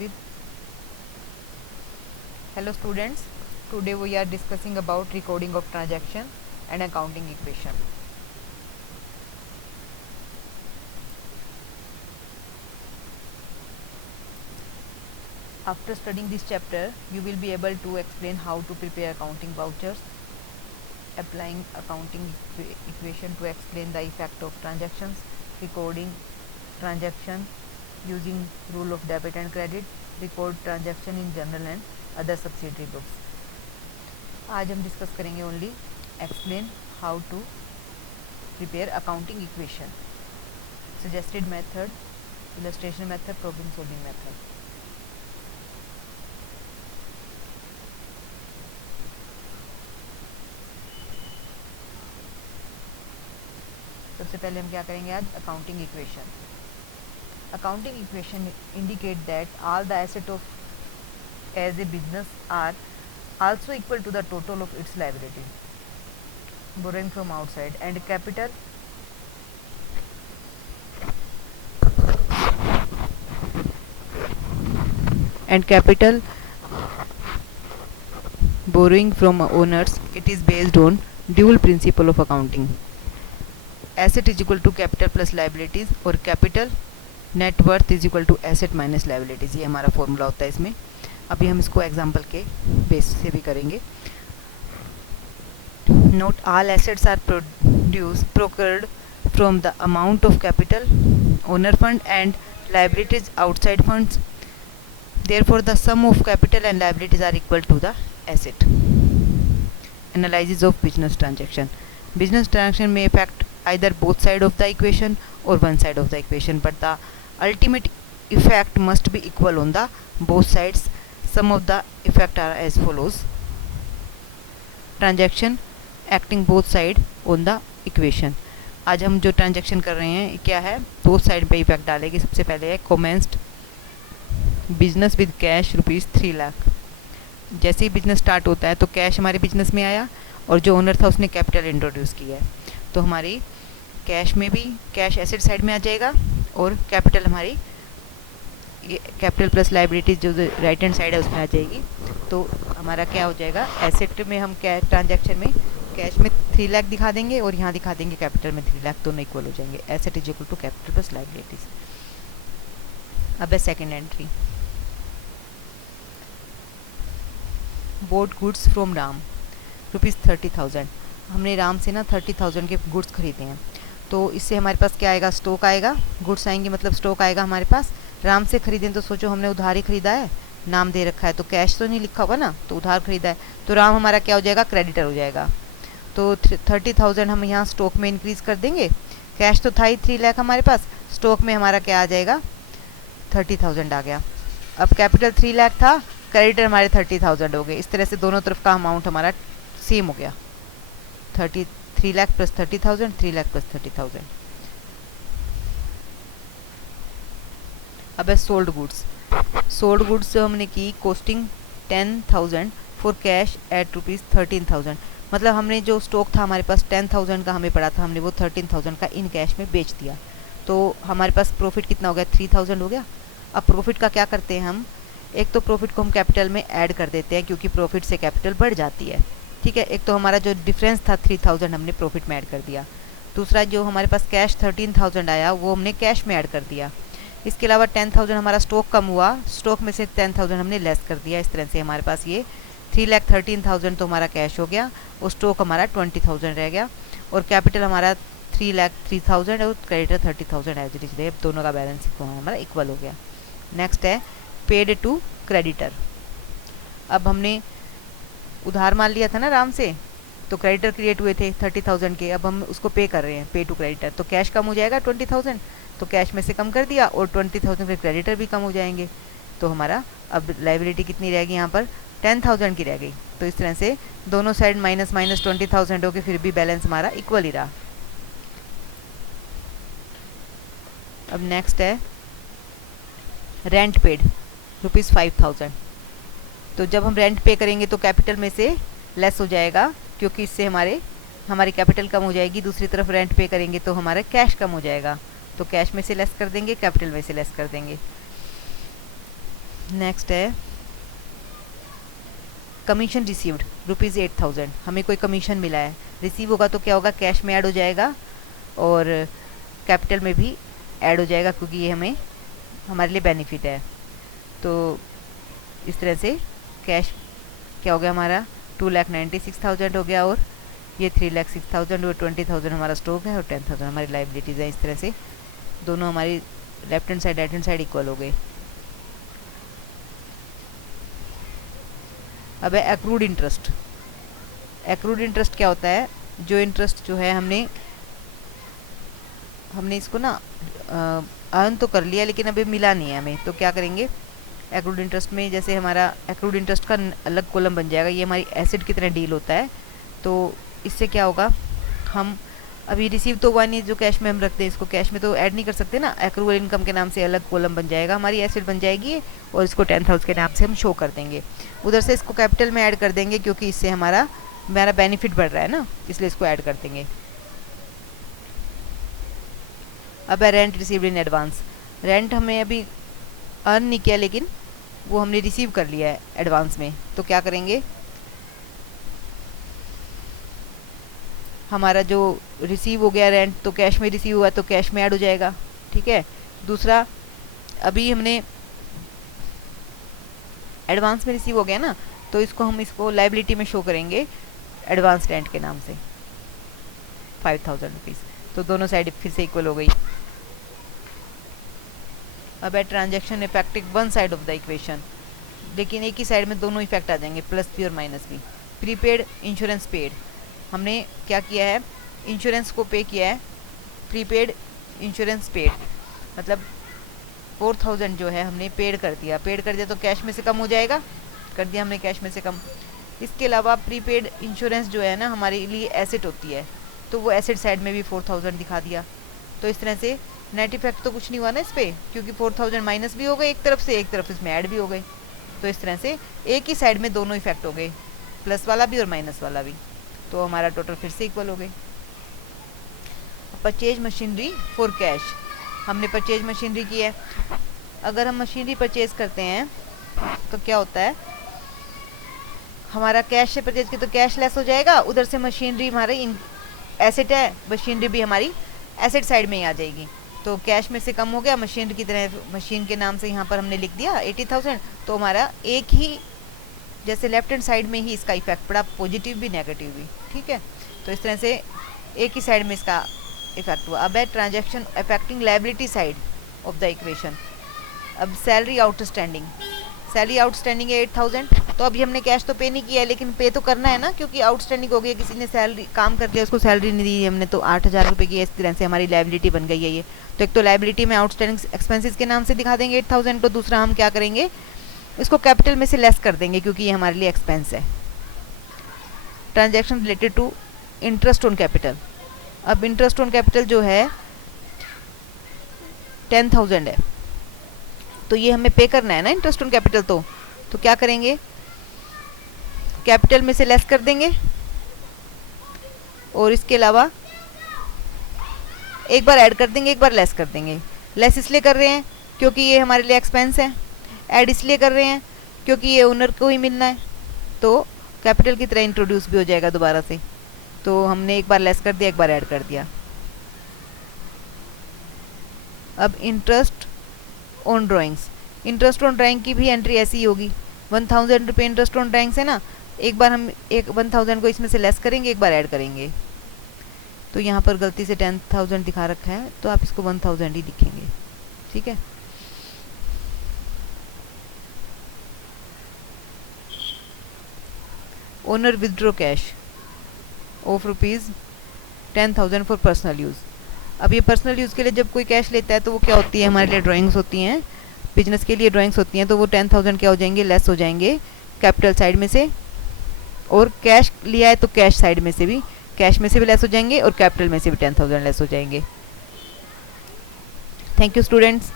with. Hello students, today we are discussing about recording of transaction and accounting equation. After studying this chapter, you will be able to explain how to prepare accounting vouchers, applying accounting equation to explain the effect of transactions, recording transaction using rule of debit and credit, record transaction in journal and other subsidiary books. आज हम discuss करेंगे only explain how to prepare accounting equation, suggested method, illustration method, problem solving method. सबसे पहले हम क्या करेंगे आज accounting equation. Accounting equation indicate that all the asset of as a business are also equal to the total of its liability, borrowing from outside, and capital borrowing from owners. It is based on dual principle of accounting. Asset is equal to capital plus liabilities और capital net worth is equal to asset minus liabilities. ये हमारा formula होता है इसमें. अभी हम इसको example के बेस से भी करेंगे. Note all assets are procured from the amount of capital owner fund and liabilities outside funds. Therefore the sum of capital and liabilities are equal to the asset. Analysis of business transaction. Business transaction में effect either both side of the equation or one side of the equation, but the ultimate effect must be equal on the both sides. Some of the effect are as follows. Transaction acting both side on the equation. आज हम जो transaction कर रहे हैं क्या है, both side पे effect डालेगी. सबसे पहले है commenced business with cash ₹3 lakh. जैसे ही बिजनेस स्टार्ट होता है तो कैश हमारे बिजनेस में आया और जो ओनर था उसने कैपिटल इंट्रोड्यूस किया है, तो हमारी कैश में भी कैश एसेट साइड में आ जाएगा और कैपिटल हमारी कैपिटल प्लस लाइबिलिटी जो राइट हैंड साइड है उसमें आ जाएगी. तो हमारा क्या हो जाएगा, एसेट में हम ट्रांजैक्शन में कैश में 3 लाख दिखा देंगे और यहाँ दिखा देंगे कैपिटल में 3 लाख, दोनों इक्वल हो जाएंगे. Asset is equal to capital plus liabilities. अब है second entry. Bought goods from Ram ₹30,000. हमने राम से ना 30,000 के गुड्स खरीदे हैं, तो इससे हमारे पास क्या आएगा, स्टॉक आएगा. गुड्स आएंगे मतलब स्टॉक आएगा हमारे पास. राम से खरीदें तो सोचो हमने उधार ही खरीदा है, नाम दे रखा है, तो कैश तो नहीं लिखा होगा ना, तो उधार खरीदा है, तो राम हमारा क्या हो जाएगा, क्रेडिटर हो जाएगा. तो 30,000 हम यहाँ स्टॉक में इंक्रीज़ कर देंगे. कैश तो था ही 3 लाख हमारे पास, स्टॉक में हमारा क्या आ जाएगा, 30,000 आ गया. अब कैपिटल 3 लाख था, क्रेडिटर हमारे 30,000 हो गए. इस तरह से दोनों तरफ का अमाउंट हमारा सेम हो गया. 3 लाख प्लस 30,000, 3 लाख प्लस 30,000. अब है सोल्ड गुड्स. सोल्ड गुड्स जो हमने की कॉस्टिंग 10,000 फॉर कैश एट ₹13,000. मतलब हमने जो स्टॉक था हमारे पास 10,000 का हमें पड़ा था, हमने वो 13,000 का इन कैश में बेच दिया, तो हमारे पास प्रॉफिट कितना हो गया, 3,000 हो गया. अब प्रॉफिट का क्या करते हैं हम, एक तो प्रॉफिट को हम कैपिटल में ऐड कर देते हैं क्योंकि प्रॉफिट से कैपिटल बढ़ जाती है. ठीक है, एक तो हमारा जो डिफरेंस था 3,000 हमने प्रॉफिट में ऐड कर दिया. दूसरा जो हमारे पास कैश 13,000 आया वो हमने कैश में ऐड कर दिया. इसके अलावा 10,000 हमारा स्टॉक कम हुआ, स्टॉक में से 10,000 हमने लेस कर दिया. इस तरह से हमारे पास ये 3,13,000 तो हमारा कैश हो गया और स्टॉक हमारा 20,000 रह गया और कैपिटल हमारा 3,03,000 और क्रेडिटर 30,000 एज इट इज. दोनों का बैलेंस हमारा इक्वल हो गया. नेक्स्ट है पेड टू क्रेडिटर. अब हमने उधार मान लिया था ना राम से, तो क्रेडिटर क्रिएट हुए थे 30,000 के, अब हम उसको पे कर रहे हैं, पे टू क्रेडिटर. तो कैश कम हो जाएगा 20,000, तो कैश में से कम कर दिया और 20,000 के क्रेडिटर भी कम हो जाएंगे. तो हमारा अब लाइबिलिटी कितनी रहेगी यहाँ पर, 10,000 की रह गई. तो इस तरह से दोनों साइड माइनस माइनस 20,000 हो के फिर भी बैलेंस हमारा इक्वल ही रहा. अब नेक्स्ट है रेंट पेड ₹5,000. तो जब हम रेंट पे करेंगे तो कैपिटल में से लेस हो जाएगा क्योंकि इससे हमारी कैपिटल कम हो जाएगी. दूसरी तरफ रेंट पे करेंगे तो हमारा कैश कम हो जाएगा, तो कैश में से लेस कर देंगे, कैपिटल में से लेस कर देंगे. नेक्स्ट है कमीशन रिसीव्ड ₹8,000, हमें कोई कमीशन मिला है, रिसीव होगा तो क्या होगा, कैश में ऐड हो जाएगा और कैपिटल में भी ऐड हो जाएगा क्योंकि ये हमें हमारे लिए बेनिफिट है। तो इस तरह से कैश क्या हो गया हमारा 2,96,000 हो गया और ये 3,06,000 और 20,000 हमारा स्टॉक है और 10,000 हमारी लाइबिलिटीज़ है। इस तरह से दोनों हमारी left hand side right hand side equal हो गए। अब है एक्रूड इंटरेस्ट। एक्रूड इंटरेस्ट क्या होता है, जो इंटरेस्ट जो है हमने इसको ना अर्न तो कर लिया लेकिन अभी मिला नहीं है हमें, तो क्या करेंगे एक्रूड इंटरेस्ट में, जैसे हमारा एक्रूड इंटरेस्ट का अलग कॉलम बन जाएगा, ये हमारी एसेट की तरह डील होता है। तो इससे क्या होगा, हम अभी रिसीव तो हुआ नहीं, जो कैश में हम रखते हैं इसको कैश में तो ऐड नहीं कर सकते ना, एक्रूवल इनकम के नाम से अलग कॉलम बन जाएगा, हमारी एसेट बन जाएगी और इसको 10,000 के नाम से हम शो कर देंगे। उधर से इसको कैपिटल में ऐड कर देंगे क्योंकि इससे हमारा बेनिफिट बढ़ रहा है ना, इसलिए इसको ऐड कर देंगे। अब है rent received in advance. Rent हमें अभी अर्न नहीं किया लेकिन वो हमने रिसीव कर लिया है एडवांस में, तो क्या करेंगे, हमारा जो रिसीव हो गया रेंट तो कैश में रिसीव हुआ तो कैश में ऐड हो जाएगा, ठीक है। दूसरा अभी हमने एडवांस में रिसीव हो गया ना, तो इसको लाइबिलिटी में शो करेंगे एडवांस रेंट के नाम से 5,000 रुपीज़, तो दोनों साइड फिर से इक्वल हो गई। अब है transaction effecting one side of the equation, लेकिन एक ही साइड में दोनों इफेक्ट आ जाएंगे, प्लस बी और minus B. Prepaid insurance paid, हमने क्या किया है, इंश्योरेंस को पे किया है, प्रीपेड इंश्योरेंस पेड मतलब 4,000 जो है हमने पेड कर दिया तो कैश में से कम हो जाएगा, कर दिया हमने कैश में से कम। इसके अलावा प्रीपेड इंश्योरेंस जो है ना हमारे लिए एसेट होती है, तो वो एसेट साइड में भी 4,000 दिखा दिया। तो इस तरह से नेट इफेक्ट तो कुछ नहीं हुआ ना इस पर, क्योंकि 4,000 माइनस भी हो गए एक तरफ इसमें ऐड भी हो गए, तो इस तरह से एक ही साइड में दोनों इफेक्ट हो गए, प्लस वाला भी और माइनस वाला भी, तो हमारा टोटल फिर से इक्वल हो गए। परचेज मशीनरी फॉर कैश, हमने परचेज मशीनरी की है। अगर हम मशीनरी परचेज करते हैं तो क्या होता है, हमारा कैश से परचेज की तो कैश लेस हो जाएगा, उधर से मशीनरी हमारे एसेट है, मशीनरी भी हमारी एसेट साइड में ही आ जाएगी, तो कैश में से कम हो गया, मशीनरी की तरह मशीन के नाम से यहाँ पर हमने लिख दिया 80,000, तो हमारा एक ही जैसे लेफ्ट हैंड साइड में ही इसका इफेक्ट पड़ा, पॉजिटिव भी नेगेटिव भी, ठीक है। तो इस तरह से एक ही साइड में इसका इफेक्ट हुआ। अब है transaction affecting liability side of the equation. अब सैलरी आउटस्टैंडिंग है 8,000, तो अभी हमने कैश तो पे नहीं किया है लेकिन पे तो करना है ना, क्योंकि आउटस्टैंडिंग हो गया, किसी ने सैलरी काम कर दिया उसको सैलरी नहीं दी हमने, तो 8,000 रुपये की इस तरह से हमारी लायबिलिटी बन गई है ये। तो एक तो लायबिलिटी में आउटस्टैंडिंग एक्सपेंसेस के नाम से दिखा देंगे 8,000 को, दूसरा हम क्या करेंगे, इसको कैपिटल में से लेस कर देंगे क्योंकि ये हमारे लिए एक्सपेंस है। Transaction related to interest on capital. अब इंटरेस्ट ऑन कैपिटल जो है 10,000 है, तो ये हमें पे करना है ना इंटरेस्ट ऑन कैपिटल, तो क्या करेंगे, कैपिटल में से लेस कर देंगे और इसके अलावा एक बार ऐड कर देंगे, एक बार लेस कर देंगे। लेस इसलिए कर रहे हैं क्योंकि ये हमारे लिए एक्सपेंस है, ऐड इसलिए कर रहे हैं क्योंकि ये ओनर को ही मिलना है, तो कैपिटल की तरह इंट्रोड्यूस भी हो जाएगा दोबारा से, तो हमने एक बार लेस कर दिया, एक बार ऐड कर दिया। अब interest on drawings, interest on drawing की भी एंट्री ऐसी ही होगी, 1,000 रुपये इंटरेस्ट ऑन ड्राइंग्स है ना, एक बार हम 1,000 को इसमें से लेस करेंगे, एक बार ऐड करेंगे, तो यहाँ पर गलती से 10,000 दिखा रखा है, तो आप इसको 1,000 ही लिखेंगे, ठीक है। Owner withdraw cash of ₹10,000 for personal use. अब ये पर्सनल यूज़ के लिए जब कोई कैश लेता है तो वो क्या होती है, हमारे लिए ड्राइंग्स होती हैं, बिजनेस के लिए ड्राइंग्स होती हैं, तो वो 10,000 क्या हो जाएंगे, लेस हो जाएंगे कैपिटल साइड में से, और कैश लिया है तो कैश साइड में से भी, कैश में से भी लेस हो जाएंगे और कैपिटल में से भी 10,000 लेस हो जाएंगे। Thank you students.